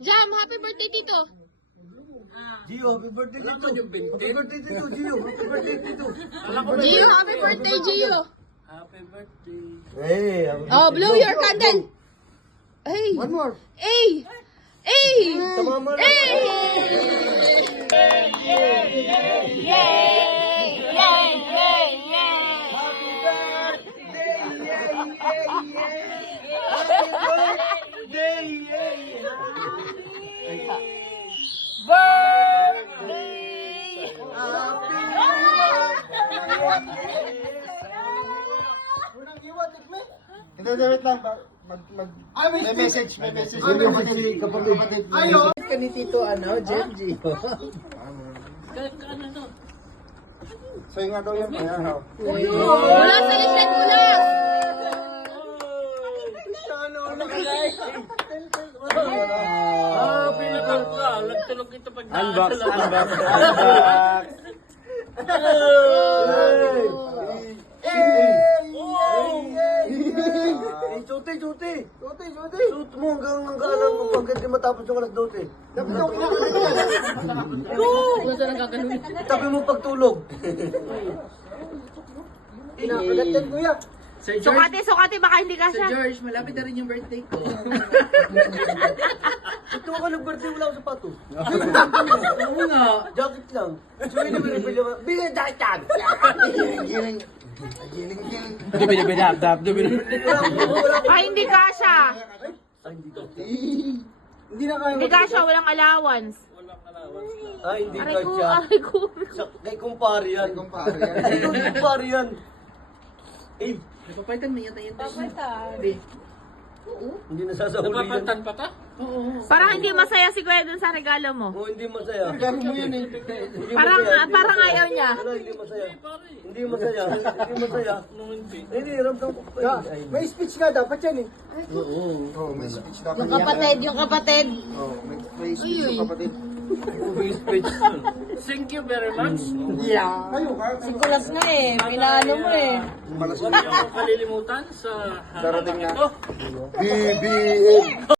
Jam, happy birthday, Tito. Gio, happy birthday Tito. Happy birthday Tito, Gio. Happy birthday Tito. Gio, happy birthday, Gio. Happy birthday. Hey, Oh, blow your candle. Hey. one more. Hey. Hey. Tumama na. Hindi, wait lang. May message. Kapatid. Ayaw. Ni Tito, Jem Gio. So yung nga daw yan. Mula sa listed mo na. Pinatang ka. Nagtulog ito pag Unbox. Chuti. Shoot mo hanggang alam mo pag hindi matapos yung alas 12. Tabi mo pagtulog. Pinakagat ko yan. Sir George, Sukati, baka hindi ka Sir siya. George, malapit na rin yung birthday ko. Ito ako nag-birthday, wala akong sapatos. Oo nga. Jacket lang. So yun na binibili mo. Bili jacket! Ay, hindi ka siya. Hindi na kaya. Hindi ka siya, walang allowance. Hindi Aray ka ko, siya. aray ko. Kay kumpare yan. Kay kumpare yan. Eh, Napapalitan mo yata yun. hindi nasasahuli yan. Napapalitan pa ka? Oo. Parang hindi masaya si Kuya dun sa regalo mo. Oo, hindi masaya. eh. Parang ayaw niya. Wala, hindi masaya. Hindi masaya. Hindi, ramdam ko pa. May speech nga dapat yan eh. Oo, may speech dapat. Yung kapatid. Oo, may speech yung kapatid. Thank you very much. Kayo ka. Sikulas na eh, pinalo mo eh. Huwag niyo kalilimutan sa Darating na. ito. BBM.